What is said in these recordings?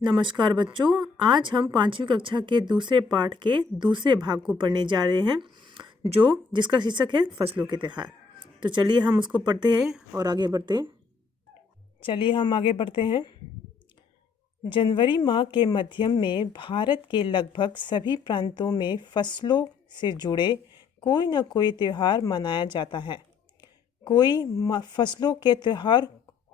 नमस्कार बच्चों, आज हम 5वीं कक्षा के दूसरे पाठ के दूसरे भाग को पढ़ने जा रहे हैं जिसका शीर्षक है फसलों के त्योहार। तो चलिए हम उसको पढ़ते हैं और आगे बढ़ते हैं। जनवरी माह के मध्यम में भारत के लगभग सभी प्रांतों में फसलों से जुड़े कोई न कोई त्योहार मनाया जाता है। कोई फसलों के त्योहार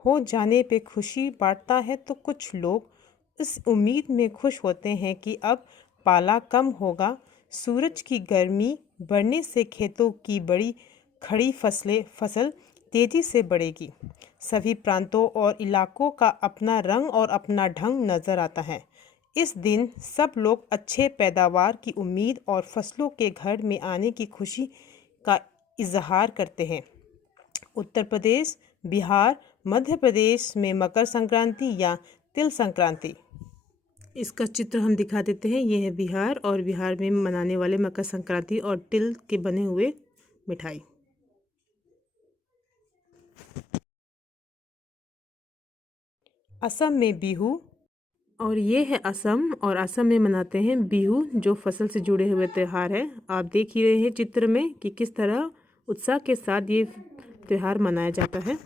हो जाने पे खुशी बांटता है तो कुछ लोग इस उम्मीद में खुश होते हैं कि अब पाला कम होगा, सूरज की गर्मी बढ़ने से खेतों की बड़ी खड़ी फसल तेजी से बढ़ेगी। सभी प्रांतों और इलाकों का अपना रंग और अपना ढंग नजर आता है। इस दिन सब लोग अच्छे पैदावार की उम्मीद और फसलों के घर में आने की खुशी का इजहार करते हैं। उत्तर प्रदेश, बिहार, मध्य प्रदेश में मकर संक्रांति या तिल संक्रांति, इसका चित्र हम दिखा देते हैं। यह है बिहार और बिहार में मनाने वाले मकर संक्रांति और तिल के बने हुए मिठाई। असम में बिहू, और ये है असम, और असम में मनाते हैं बिहू जो फसल से जुड़े हुए त्यौहार है। आप देख ही रहे हैं चित्र में कि किस तरह उत्साह के साथ ये त्यौहार मनाया जाता है।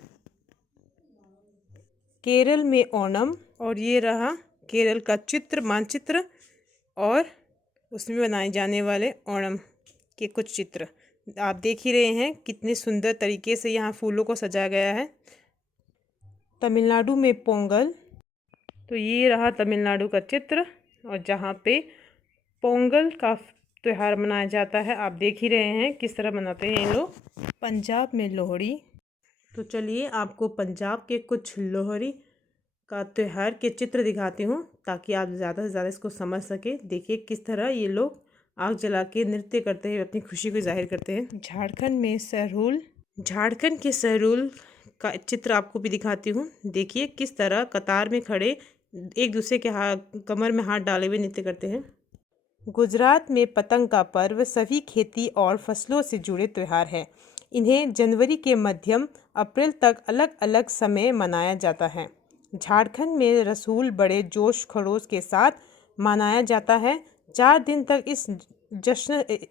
केरल में ओणम, और ये रहा केरल का मानचित्र और उसमें बनाए जाने वाले ओणम के कुछ चित्र आप देख ही रहे हैं कितने सुंदर तरीके से यहाँ फूलों को सजाया गया है। तमिलनाडु में पोंगल, तो ये रहा तमिलनाडु का चित्र और जहाँ पे पोंगल का त्यौहार मनाया जाता है। आप देख ही रहे हैं किस तरह मनाते हैं ये लोग। पंजाब में लोहड़ी, तो चलिए आपको पंजाब के कुछ लोहड़ी का त्यौहार के चित्र दिखाती हूँ ताकि आप ज़्यादा से ज़्यादा इसको समझ सके। देखिए किस तरह ये लोग आग जला के नृत्य करते हैं, अपनी खुशी को जाहिर करते हैं। झारखंड में सरहुल, झारखंड के सरहुल का चित्र आपको भी दिखाती हूँ। देखिए किस तरह कतार में खड़े एक दूसरे के कमर में हाथ डाले हुए नृत्य करते हैं। गुजरात में पतंग का पर्व सभी खेती और फसलों से जुड़े त्यौहार है। इन्हें जनवरी के मध्यम अप्रैल तक अलग अलग समय मनाया जाता है। झारखंड में रसूल बड़े जोश खरोश के साथ मनाया जाता है। 4 दिन तक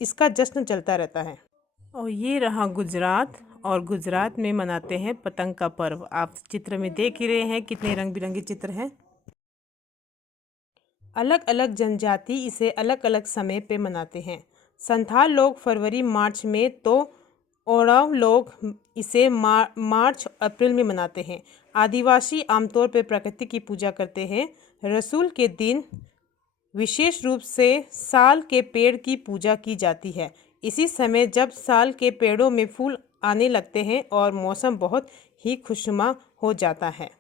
इसका जश्न चलता रहता है। और ये रहा गुजरात, और गुजरात में मनाते हैं पतंग का पर्व। आप चित्र में देख ही रहे हैं कितने रंग बिरंगे चित्र हैं। अलग अलग जनजाति इसे अलग अलग समय पे मनाते हैं। संथाल लोग फरवरी मार्च में, तो ओराव लोग इसे मार्च अप्रैल में मनाते हैं। आदिवासी आमतौर पर प्रकृति की पूजा करते हैं। रसूल के दिन विशेष रूप से साल के पेड़ की पूजा की जाती है। इसी समय जब साल के पेड़ों में फूल आने लगते हैं और मौसम बहुत ही खुशनुमा हो जाता है।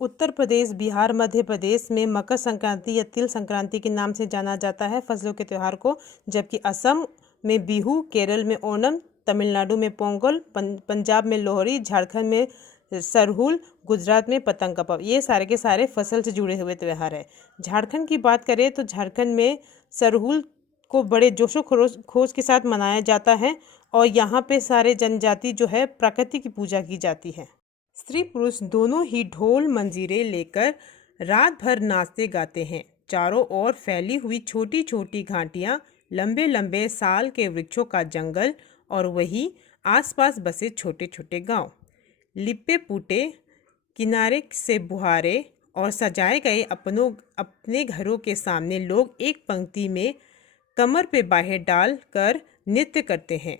उत्तर प्रदेश, बिहार, मध्य प्रदेश में मकर संक्रांति या तिल संक्रांति के नाम से जाना जाता है फसलों के त्यौहार को, जबकि असम में बिहू, केरल में ओणम, तमिलनाडु में पोंगल, पंजाब में लोहड़ी, झारखंड में सरहुल, गुजरात में पतंग का पर्व, ये सारे के सारे फसल से जुड़े हुए त्यौहार है। झारखंड की बात करें तो झारखंड में सरहुल को बड़े जोशो खरोश के साथ मनाया जाता है और यहाँ पे सारे जनजाति जो है प्रकृति की पूजा की जाती है। स्त्री पुरुष दोनों ही ढोल मंजीरे लेकर रात भर नाचते गाते हैं। चारों ओर फैली हुई छोटी छोटी घाटियाँ, लंबे लंबे साल के वृक्षों का जंगल और वही आसपास बसे छोटे छोटे गांव, लिपे पुटे किनारे से बुहारे और सजाए गए अपने घरों के सामने लोग एक पंक्ति में कमर पे बाहें डाल कर नृत्य करते हैं।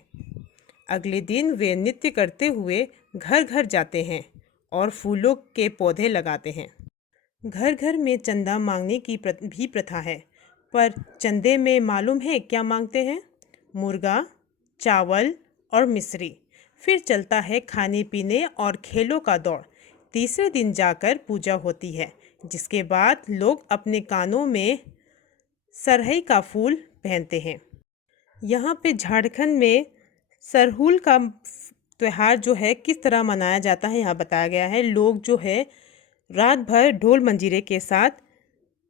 अगले दिन वे नृत्य करते हुए घर घर जाते हैं और फूलों के पौधे लगाते हैं। घर घर में चंदा मांगने की भी प्रथा है, पर चंदे में मालूम है क्या मांगते हैं? मुर्गा, चावल और मिश्री। फिर चलता है खाने पीने और खेलों का दौर। तीसरे दिन जाकर पूजा होती है, जिसके बाद लोग अपने कानों में सरहई का फूल पहनते हैं। यहाँ पे झारखंड में सरहुल का त्यौहार जो है किस तरह मनाया जाता है यहाँ बताया गया है। लोग जो है रात भर ढोल मंजीरे के साथ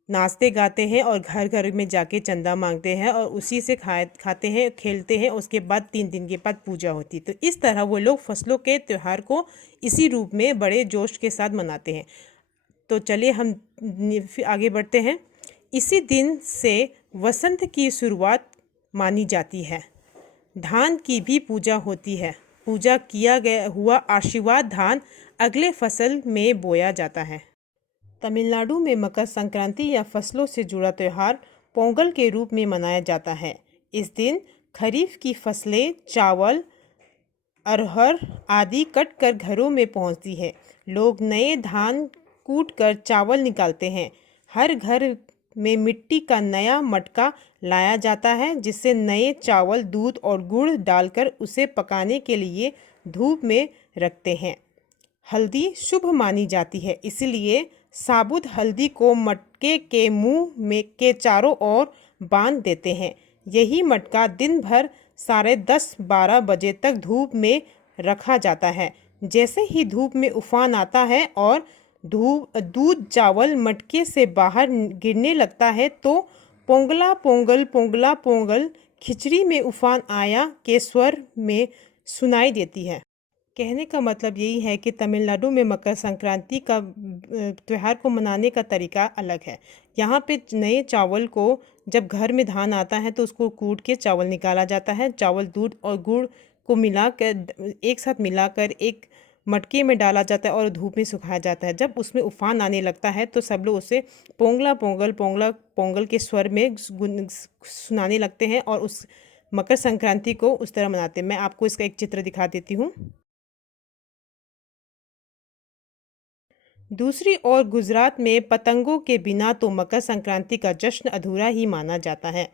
नाचते गाते हैं और घर घर में जाके चंदा मांगते हैं और उसी से खाते हैं, खेलते हैं। उसके बाद 3 दिन के बाद पूजा होती है। तो इस तरह वो लोग फसलों के त्यौहार को इसी रूप में बड़े जोश के साथ मनाते हैं। तो चलिए हम फिर आगे बढ़ते हैं। इसी दिन से वसंत की शुरुआत मानी जाती है। धान की भी पूजा होती है। पूजा किया गया हुआ आशीर्वाद धान अगले फसल में बोया जाता है। तमिलनाडु में मकर संक्रांति या फसलों से जुड़ा त्यौहार पोंगल के रूप में मनाया जाता है। इस दिन खरीफ की फसलें चावल, अरहर आदि कट कर घरों में पहुंचती है। लोग नए धान कूट कर चावल निकालते हैं। हर घर में मिट्टी का नया मटका लाया जाता है, जिससे नए चावल, दूध और गुड़ डालकर उसे पकाने के लिए धूप में रखते हैं। हल्दी शुभ मानी जाती है, इसलिए साबुत हल्दी को मटके के मुंह में के चारों ओर बांध देते हैं। यही मटका दिन भर 10:30-12 बजे तक धूप में रखा जाता है। जैसे ही धूप में उफान आता है और दूध चावल मटके से बाहर गिरने लगता है तो पोंगला पोंगल पोंगला पोंगल खिचड़ी में उफान आया के स्वर में सुनाई देती है। कहने का मतलब यही है कि तमिलनाडु में मकर संक्रांति का त्यौहार को मनाने का तरीका अलग है। यहाँ पे नए चावल को जब घर में धान आता है तो उसको कूट के चावल निकाला जाता है। चावल, दूध और गुड़ को मिलाकर एक साथ मिलाकर एक मटके में डाला जाता है और धूप में सुखाया जाता है। जब उसमें उफान आने लगता है तो सब लोग उसे पोंगला पोंगल पोंगला पोंगल के स्वर में सुनाने लगते हैं और उस मकर संक्रांति को उस तरह मनाते हैं। मैं आपको इसका एक चित्र दिखा देती हूँ। दूसरी ओर गुजरात में पतंगों के बिना तो मकर संक्रांति का जश्न अधूरा ही माना जाता है।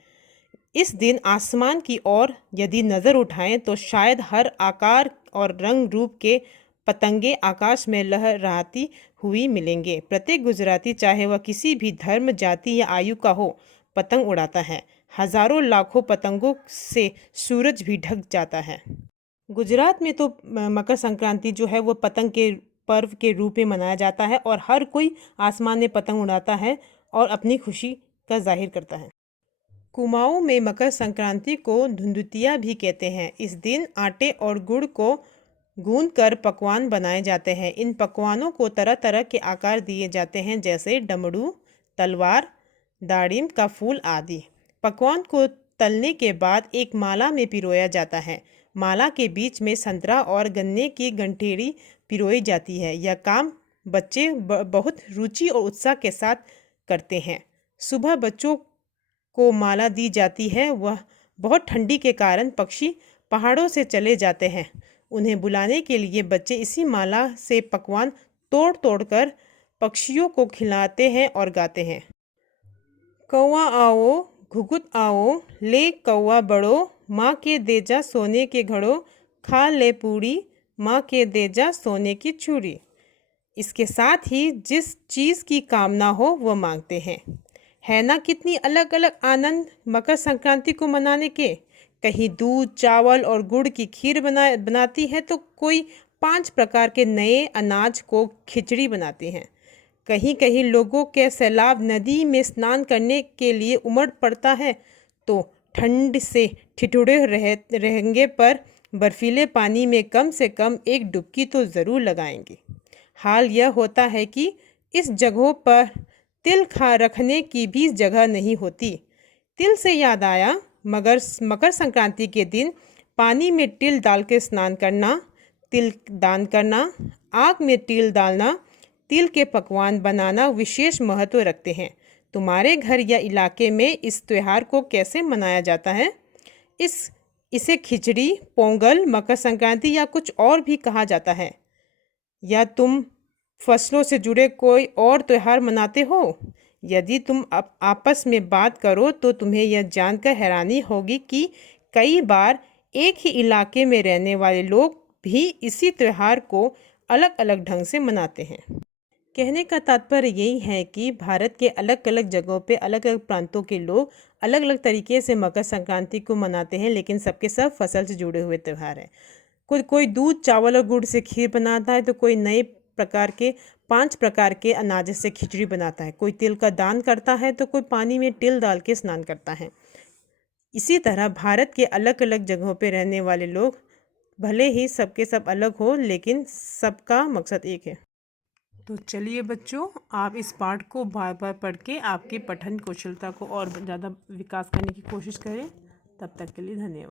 इस दिन आसमान की ओर यदि नज़र उठाएं तो शायद हर आकार और रंग रूप के पतंगे आकाश में लहराती हुई मिलेंगे। प्रत्येक गुजराती, चाहे वह किसी भी धर्म, जाति या आयु का हो, पतंग उड़ाता है। हजारों लाखों पतंगों से सूरज भी ढक जाता है। गुजरात में तो मकर संक्रांति जो है वो पतंग के पर्व के रूप में मनाया जाता है और हर कोई आसमान में पतंग उड़ाता है और अपनी खुशी का जाहिर करता है। कुमाऊं में मकर संक्रांति को धुंधुतिया भी कहते हैं। इस दिन आटे और गुड़ को गूंद कर पकवान बनाए जाते हैं। इन पकवानों को तरह तरह के आकार दिए जाते हैं, जैसे डमरू, तलवार, दाड़िम का फूल आदि। पकवान को तलने के बाद एक माला में पिरोया जाता है। माला के बीच में संतरा और गन्ने की गंठेड़ी पिरोई जाती है। यह काम बच्चे बहुत रुचि और उत्साह के साथ करते हैं। सुबह बच्चों को माला दी जाती है। वह बहुत ठंडी के कारण पक्षी पहाड़ों से चले जाते हैं। उन्हें बुलाने के लिए बच्चे इसी माला से पकवान तोड़ तोड़ कर पक्षियों को खिलाते हैं और गाते हैं। कौवा आओ, घुघुत आओ, ले कौवा बड़ो, माँ के देजा सोने के घड़ो, खा ले पूड़ी, माँ के देजा सोने की चूड़ी। इसके साथ ही जिस चीज़ की कामना हो वह मांगते हैं। है ना कितनी अलग अलग आनंद मकर संक्रांति को मनाने के। कहीं दूध, चावल और गुड़ की खीर बनाती है तो कोई 5 प्रकार के नए अनाज को खिचड़ी बनाती हैं। कहीं कहीं लोगों के सैलाब नदी में स्नान करने के लिए उमड़ पड़ता है तो ठंड से ठिठुरे रहेंगे पर बर्फीले पानी में कम से कम एक डुबकी तो ज़रूर लगाएंगे। हाल यह होता है कि इस जगहों पर तिल खा रखने की भी जगह नहीं होती। तिल से याद आया, मकर संक्रांति के दिन पानी में तिल डाल के स्नान करना, तिल दान करना, आग में तिल डालना, तिल के पकवान बनाना विशेष महत्व रखते हैं। तुम्हारे घर या इलाके में इस त्यौहार को कैसे मनाया जाता है? इसे खिचड़ी, पोंगल, मकर संक्रांति या कुछ और भी कहा जाता है। या तुम फसलों से जुड़े कोई और त्यौहार मनाते हो? यदि तुम आपस में बात करो तो तुम्हें यह जानकर हैरानी होगी कि कई बार एक ही इलाके में रहने वाले लोग भी इसी त्यौहार को अलग अलग ढंग से मनाते हैं। कहने का तात्पर्य यही है कि भारत के अलग अलग जगहों पे अलग अलग प्रांतों के लोग अलग अलग तरीके से मकर संक्रांति को मनाते हैं, लेकिन सबके सब फसल से जुड़े हुए त्यौहार हैं। कोई दूध, चावल और गुड़ से खीर बनाता है तो कोई नए प्रकार के 5 प्रकार के अनाज से खिचड़ी बनाता है। कोई तिल का दान करता है तो कोई पानी में तिल डाल के स्नान करता है। इसी तरह भारत के अलग अलग जगहों पे रहने वाले लोग भले ही सबके सब अलग हो, लेकिन सबका मकसद एक है। तो चलिए बच्चों, आप इस पाठ को बार बार पढ़ के आपकी पठन कौशलता को और ज़्यादा विकास करने की कोशिश करें। तब तक के लिए धन्यवाद।